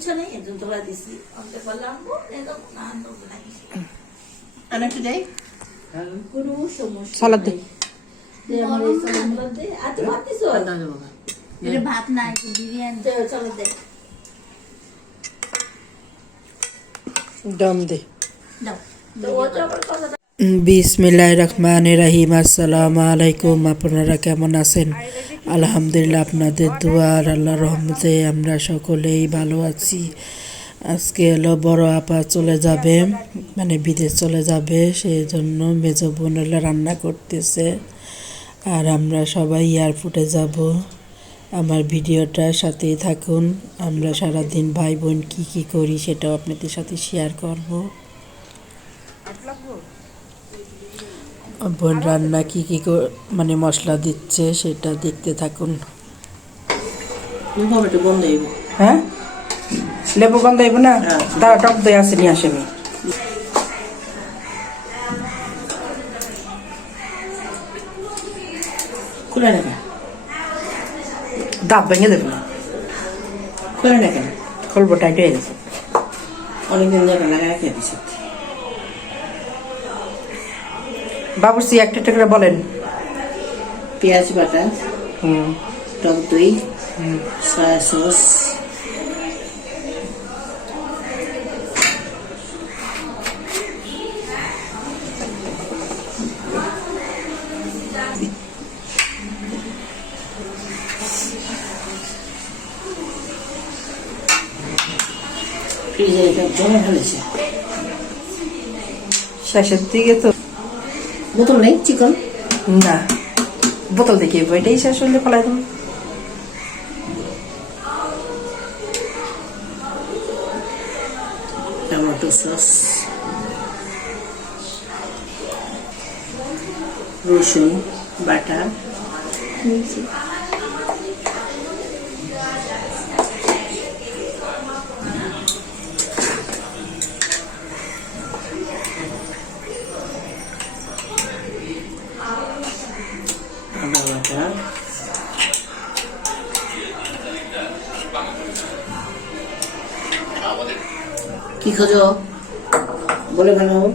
ইচ্ছা নেই একজন তোলা দিছি। অন্তে বললাম আর একটু যাই কোনো সমস্যা সালাদ দে। ভাত বিরিয়ানি। চলো দে। দম দে। বিসমিল্লাহ রহমান রাহিম। আসসালামু আলাইকুম। আপনারা কেমন আছেন? আলহামদুলিল্লাহ আপনাদের দুয়ার আল্লাহ রহমতে আমরা সকলেই ভালো আছি। আজকে এলো বড় আপা চলে যাবে মানে বিদেশ চলে যাবে সেই জন্য মেজ বোন রান্না করতেছে। আর আমরা সবাই এয়ারপোর্টে যাব। আমার ভিডিওটার সাথেই থাকুন। আমরা সারাদিন ভাই বোন কী কী করি সেটাও আপনাদের সাথে শেয়ার করব। রান্না কি কি মানে মশলা দিচ্ছে সেটা দেখতে থাকুন। হ্যাঁ? লেবু গন্ধ হইব না? দাঁড়া টক দই আছে নিয়ে আসেনি খুলে না কেন? দাঁত ভেঙে দেবো না। খুলে না কেন? খুলবো টাইট হয়ে গেছে। অনেকদিন ধরে লাগাই খেয়ে দিছি। বাবুসি একটা একটা করে বলেন। পেঁয়াজ বাটা হুম। টক দই সয়া সস। ফ্রিজে এটা জমে ফেলেছে। শেষের দিকে তো বোতল নেই, চিকন? না। বোতল দেখি, এটাই শেষ হলে ফেলাই দেবো। টমেটো সস রসুন বাটা কি খোঁজো? বলে বানাবো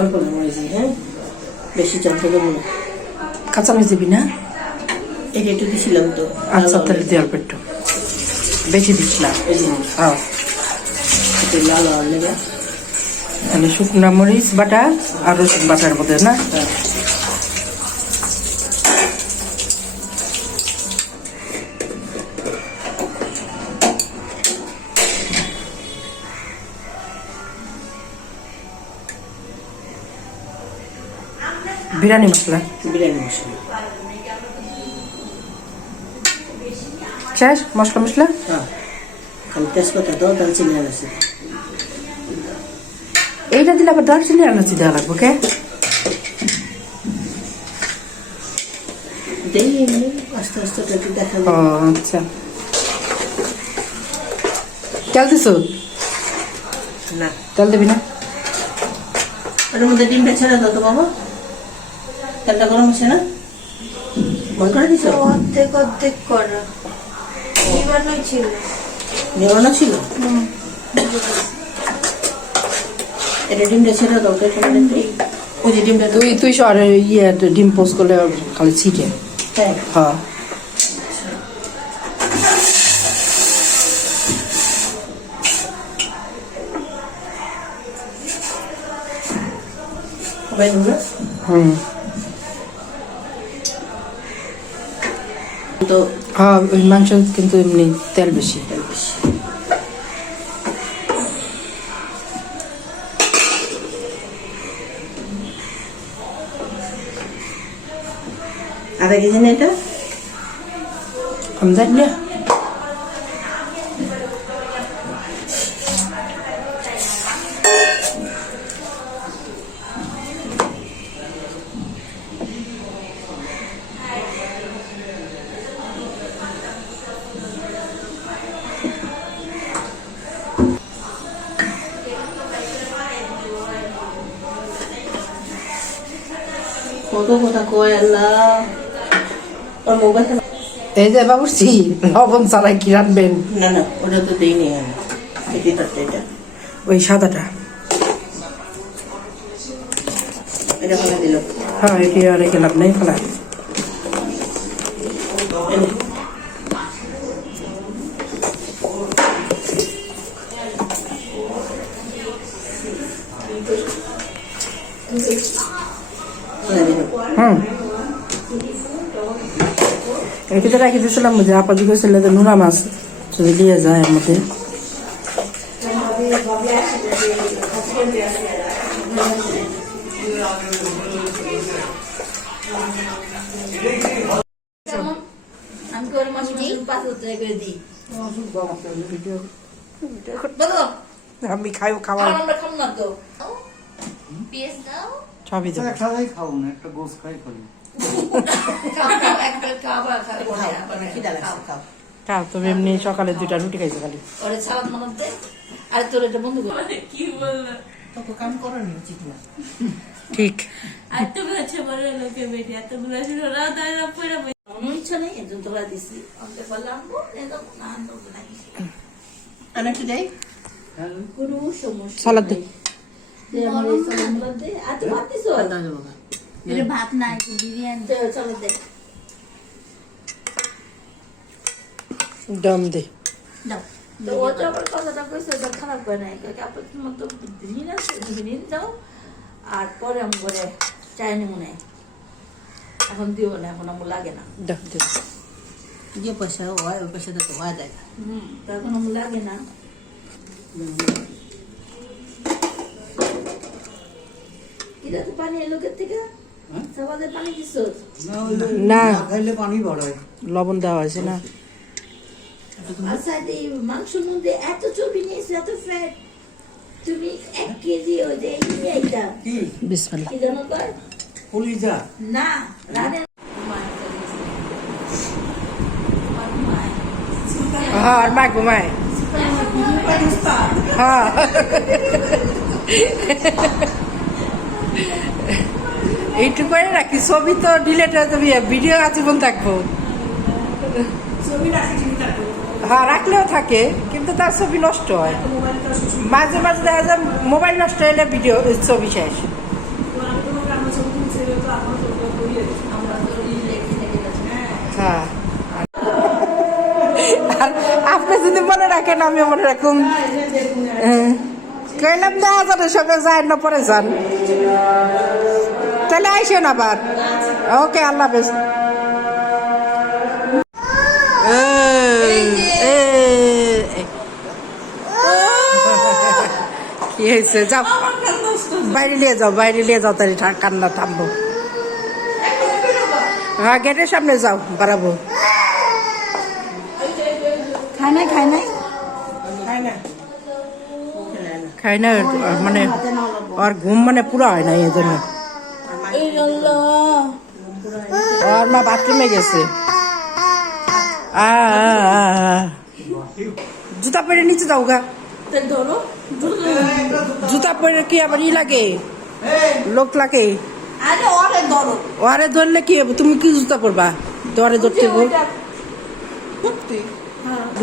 অল্প হ্যাঁ? বেশি চম্পা দেবো না কাঁচামরিচ দিবি না? এটা একটু দিছিলাম তো। আচ্ছা তাহলে দিয়ে অল্প একটু। বেশি না। হ্যাঁ। লাল লাল লেগে। তাহলে শুকনা মরিচ বাটা আর রসুন বাটার মধ্যে না? বিরিয়ানি মশলা। বিরিয়ানি মশলা। শেষ? মশলা মশলা? হ্যাঁ। খালি তেজপাতা দাও এইটা দিলে আবার দারচিনি এলাচি দেওয়া লাগবে কে আস্তে আস্তে দেখা আচ্ছা। তেল দিছ? না। তেল দিবি না? ওটার মধ্যে দাও তো বাবা। তেলটা গরম হচ্ছে না? বল করে দিছো? অর্ধেক অর্ধেক করো। নিবানো ছিল। নেওয়ানো ছিল? এটা ডিমটা ছেড়ে দাও তো একটু। ওই যে ডিমটা তুই তুই সর ইয়ে ডিম পোস্ট করলে খালি ছিটে। হ্যাঁ। হ্যাঁ। হুম। তো হ্যাঁ ওই মাংস কিন্তু এমনি তেল বেশি আধা কেজি না এটা আমি জানি না এই যে বাবুর্চি লবণ ছাড়াই কি রাখবেন না না ওটা তো দিইনি এটি ওই সাদাটা। এটা ফেলে দিল। হ্যাঁ এটি আর রেখে লাভ নেই ফেলা। ফেলে দিল হুম। এটিতে রাখি দিয়েছিলাম যে আপাদি কইছিল যে নুরা মাছ যদি দিয়ে যায় এর আমি খাইও খাওয়া আমরা খাম না তো। পিএস দাও। সবই দেবো। একসাথেই খাও না একটা গোস খাই খাও তুমি এমনি সকালে দুইটা রুটি খাইছো খালি। ওরে সালাদ মানাত আরে তোর এটা বন্ধু কর তত কাম করানি উচিত না। ঠিক। মনে ইচ্ছা নেই এজন্য তোরা দিছি। আনতে পারলাম না না আনতে নাকি আর একটু দেই। কোনো সমস্যা সালাদ দে। নেই। দে আমার এই সালাদ মালাদ দে আর তুই ভাত দিছো দাও দেবো না। ভাত নাই বিরিয়ানি। দে সালাদ দে। দম দে। দাও। তো ও তো আবার কথাটা কইছে ওটা খারাপ করে নাই। আপনার মতো দিন আছে দিন দাও। আর পরে আমি করে চাই নি। মনে হয়। এখন দিও না এখন আমার লাগে না। যে পয়সা হয় ওই পয়সাটা তো হওয়া যায় না। হুম তো এখন আমার লাগে না। তো পানি থেকে? পানি দিছ? না ওই যে না। না খাইলে পানি বাড়ায়। লবণ দেওয়া হয়েছে না। আচ্ছা এই মাংসের মধ্যে এত চর্বি নিয়েছে এত ফ্যাট তুমি এক কেজি ওই যে এই নিয়ে আইতা কি? বিসমিল্লাহ। কি জানো কয়? কলিজা? না রানে হ্যাঁ আর মা ঘুমায়। হ্যাঁ। এইটুকু করে রাখি। ছবি তো ডিলেট হয়ে যাবে ভিডিও আজীবন থাকব। হ্যাঁ রাখলেও থাকে কিন্তু তার ছবি নষ্ট হয়। মাঝে মাঝে দেখা যায় মোবাইল নষ্ট হলে ভিডিও ছবি শেষ। হ্যাঁ। আর আপনি যদি মনে রাখেন আমি মনে রাখুন। হ্যাঁ। কইলাম যে আজানের সঙ্গে যায় না পরে যান। তাহলে আইসেন আবার। ওকে আল্লাহ হাফেজ। কি হয়েছে? যাও। বাইরে নিয়ে যাও বাইরে নিয়ে যাও তাহলে কান্না থামবো। হ্যাঁ গেটের সামনে যাও বাড়াবো। খায় নাই খায় নাই? খাই না মানে ওর ঘুম মানে পুরো হয় না এই জন্য। ওর মা বাথরুমে গেছে। জুতা পরে নিচে যাও গা। জুতা পরে কি আবার ই লাগে? লোক লাগে? আরে ওরে ধরলে কি হবে? তুমি কি জুতা পরবা? তোরে ধরতে হইব।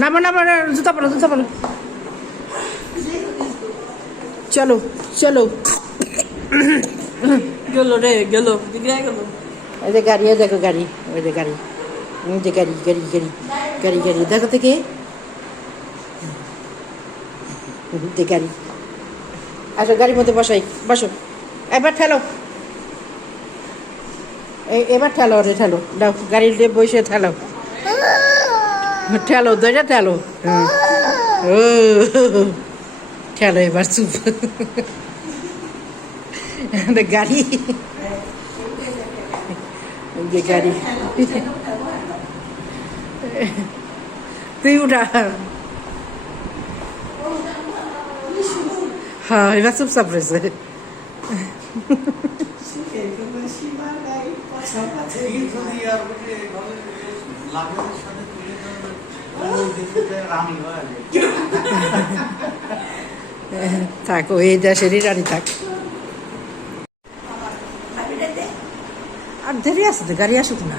না না না জুতা পরো জুতা পরো। চলো চলো। গেলো রে, গেলো। গেল। ওই যে গাড়ি দেখো গাড়ি ওই যে গাড়ি। ওই যে গাড়ি গাড়ি গাড়ি গাড়ি গাড়ি। দেখো থেকে গাড়ি। আসো, গাড়ির মধ্যে বসাই, বসো। এবার ঠেলো। এই, এবার ঠেলো রে, ঠেলো। দাও দিয়ে বসে ঠেলো। ঠেলো দইটা ঠেলো। ও। ঠেলো এবার চুপ। গাড়ি। যে গাড়ি। তুই উঠা। হ্যাঁ এবার চুপচাপ রয়েছে। এই থাক ও এই দেশেরই রানী থাক আর দেরি আছে তো, গাড়ি আসুক না.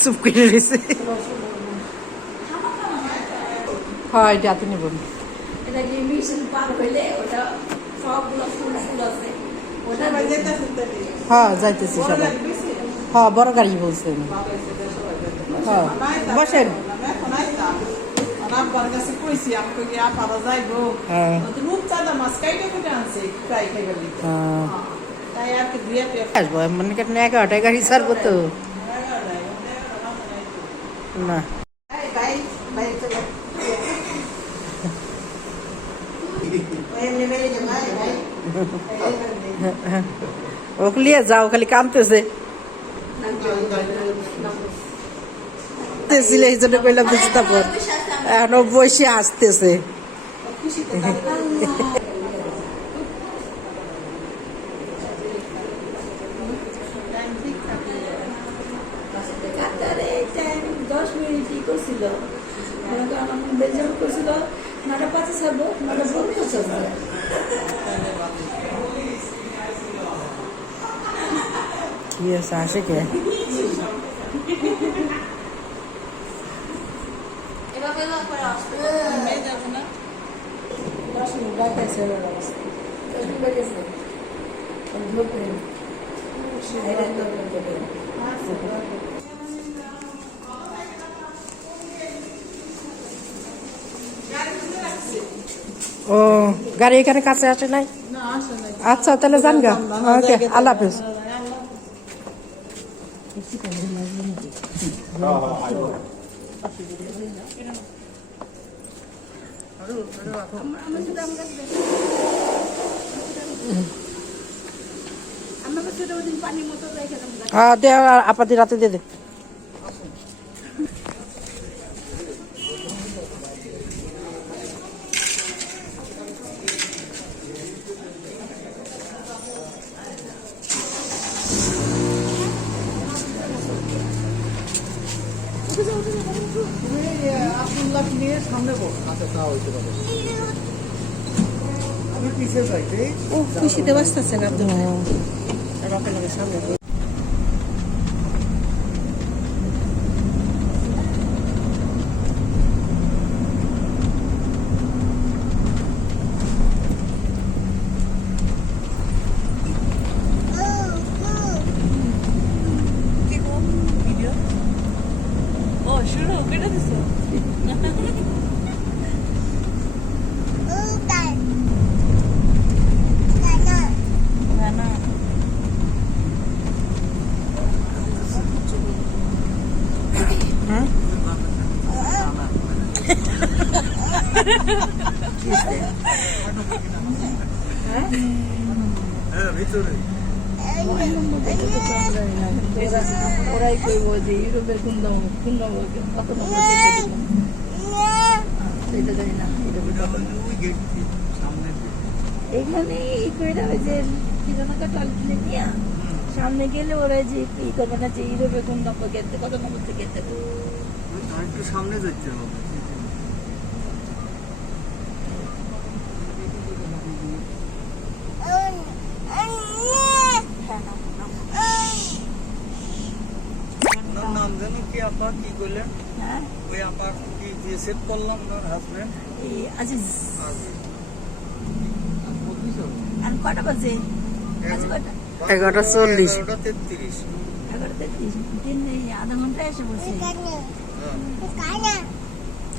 চুপ করে রয়েছে হয় যাতে নেব। এটা কি মিশন পার হইলে ওটা সবগুলো ফুল ফুল আছে ওটা হ্যাঁ যাইতেছি সবাই হ্যাঁ বড় গাড়ি বলছেন হ্যাঁ বসেন আব্বার কাছে কইছি আমাকে গিয়া পারা যাইবো হ্যাঁ রূপ চাঁদা মাছ কাইটে কুটে আনছে ফ্রাই খাইবার লিগে। হ্যাঁ। তাই আর কি দিয়ে আসব মনে এগারোটায় গাড়ি ছাড়বো তো? না। চলো। এমনি মেরে যে ভাই, ভাই। ওগুলিয়ে যাও খালি কামতেছে ছিল এই জন্য কইলাম বুঝতে তারপর এখন ও বসে আসতেছে কি আছে আসে কে ও গাড়ি এখানে কাছে আসে নাই? আচ্ছা তাহলে যান গা। ওকে আল্লাহ হাফিজ। ছোট দিন পানির মতো হ্যাঁ দে আপাতি রাতে দে দে আব্দুল্লাহ নিয়ে সামনে বস আচ্ছা তা হইতে পারে আমি পিছিয়ে যাই ঠিক ও খুশিতে বাঁচতেছেন আব্দুল বাপের লোকের সামনে ও শুরু কেটে দিছো হ্যাঁ ভিতরে ওরাই কইব যে ইউরোপের কোন কুন্দম কোন দাম কত নম্বর দিয়ে। এখানে যে, কি যেন কাটাল নিয়ে সামনে গেলে ওরা যে ই করবে না যে ইউরোপে কোন কত নম্বর থেকে একটু সামনে যেতে ওনার নাম যেন কি আপা কি করলেন হ্যাঁ। ওই আপা কি দিয়ে সেভ করলাম ওনার হাজবেন্ড এই আজিজ। আর কটা বাজে? এগারোটা চল্লিশ। এগারোটা তেত্রিশ। এগারোটা তিরিশ তিন এই আধা ঘণ্টা এসে বলছি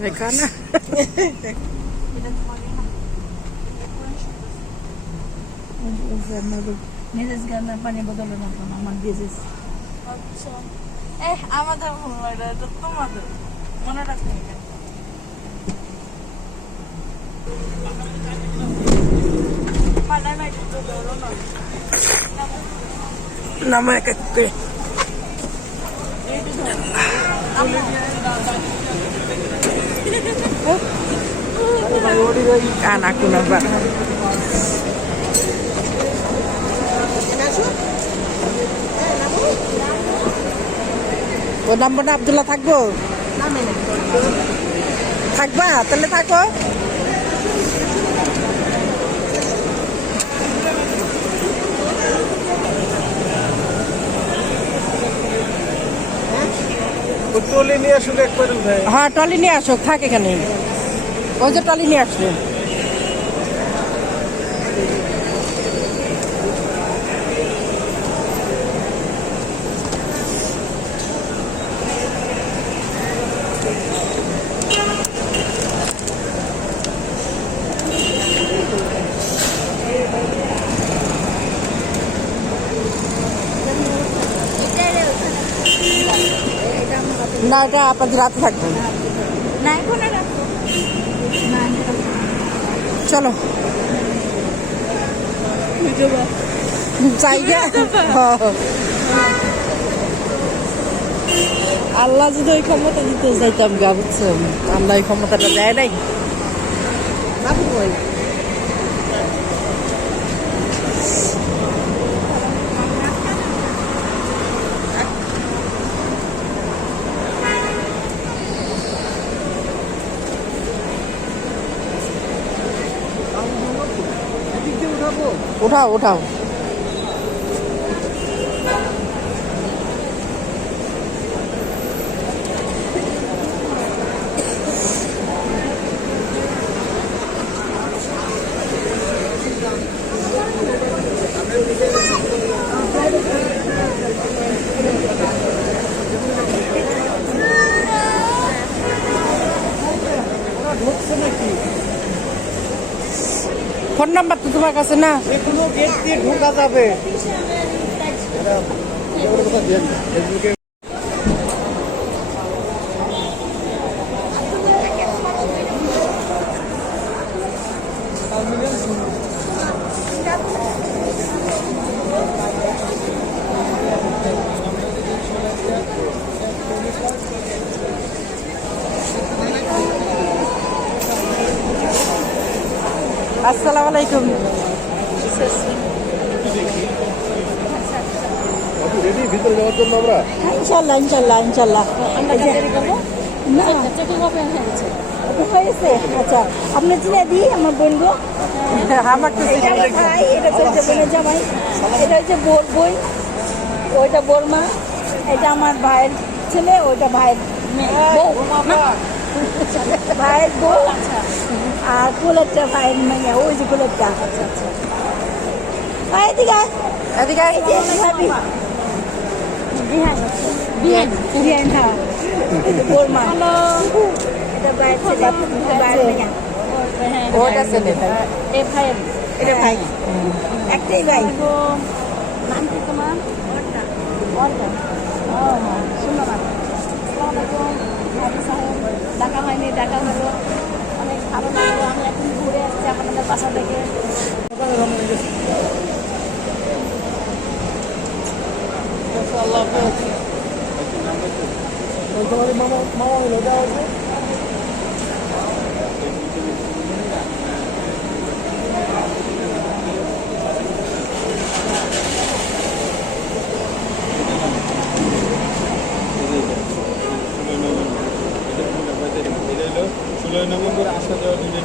এখানে। মেজাজ গান্দার পানি বদলে না আমার দিয়েছিস এ আমাদের ভুল না এটা তোমাদের। মনে রাখতে মানে নামা করে। কানা কুনা বা আসো ও নাম্বারটা আবদুল্লাহ থাকব? থাকবা? তাহলে থাকো। ট্রলি নিয়ে আসুন একবারে হ্যাঁ টলি নিয়ে আসো থাক এখানে। ওই যে টলি নিয়ে আসলে এটা আপনাদের রাতে থাকবে। চলো। জায়গা আল্লাহ যদি ওই ক্ষমতা দিতে যাইতাম গা বুঝছেন? আল্লাহ ওই ক্ষমতাটা দেয় নাই। উঠাও উঠাও নাম্বার তো তোমার কাছে না? এগুলো গেট দিয়ে ঢোকা যাবে আসসালামু আলাইকুম রেডি ভিতরে যাওয়ার জন্য আমরা ইনশাল্লাহ না। হয়ে ওটা হয়েছে। আচ্ছা আপনি চিনে দিই আমার বোন আমার তো ভাই এটা হচ্ছে বোনের জামাই। এটা হচ্ছে বোর বোন ওইটা বোর মা। এটা আমার ভাইয়ের ছেলে ওইটা ভাইয়ের ভাইয়ের বউ। আর কোলেরটা ভাইয়ের মেয়ে ওই যে কোলেরটা আচ্ছা আচ্ছা। এদিকে। এদিকে আয়। এই যে ভাবি বিহান বিয়ান বিয়ান হ্যাঁ এটা বোর মা এটা ভাইয়ের ছেলে ভাইয়ের মেয়ে হ্যাঁ ওটা ছেলে এ ভাইয়ের এটা ভাই একটাই ভাই নাম কি তোমার Order. অর্টা ও সুন্দর আসসালামাইকুম ভাবি সাহেব ডাকা হয়নি ডাকা হলো অনেক ভালো লাগল আমি এখন ঘুরে আসছি আপনাদের বাসা থেকে ষোলোই নভেম্বর আসা যাওয়া দুটো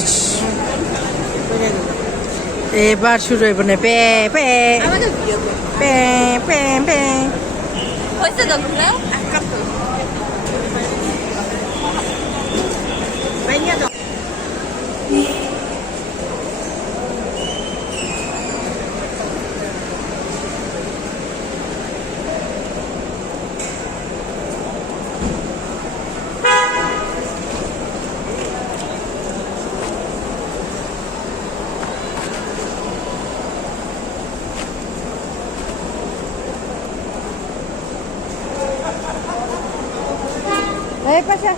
শেষ এবার শুরু হইব না। পে পে। পে পে পে। হয়েছে তো তোমরা এই পাশে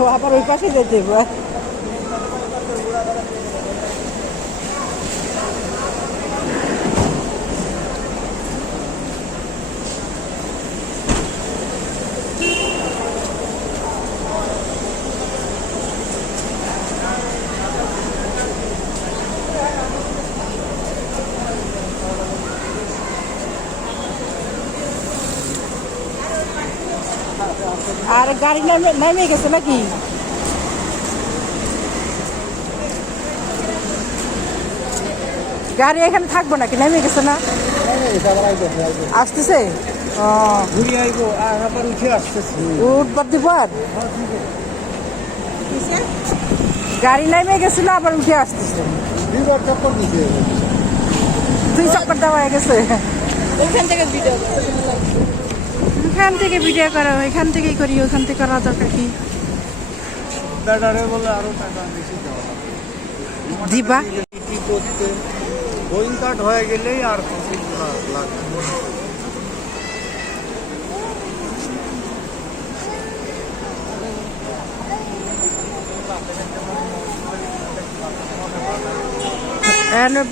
ও আবার ওই পাশে যেতে হইব। আর গাড়ি নামে নামে গেছে নাকি গাড়ি এখানে থাকব নাকি নেমে গেছে না আসতেছে ও ঘুরে আইবো আর আবার উঠে আসতেছি উঠবার দিব আর গাড়ি নামে গেছিল আবার উঠে আসতেছে দুইবার চক্কর দিতে দুই চক্কর দেওয়া হয়ে গেছে ওইখান থেকে ভিডিও এখান থেকে ভিডিও করো এখান থেকেই করি ওখান থেকে করা দরকার কি? বলে আরও টাকা বেশি দেওয়া দিবা? গোয়িং কার্ড হয়ে গেলেই আর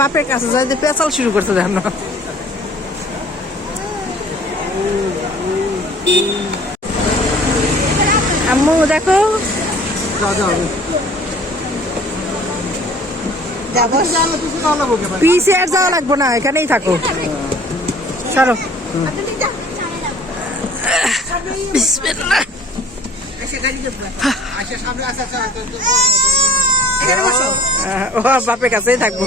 বাপের কাছে যাই পেঁচাল শুরু করতে দেন আম্মু দেখো। পিসে আর যাওয়া লাগবো না এখানেই থাকো। চলো ও বাপের কাছেই থাকব।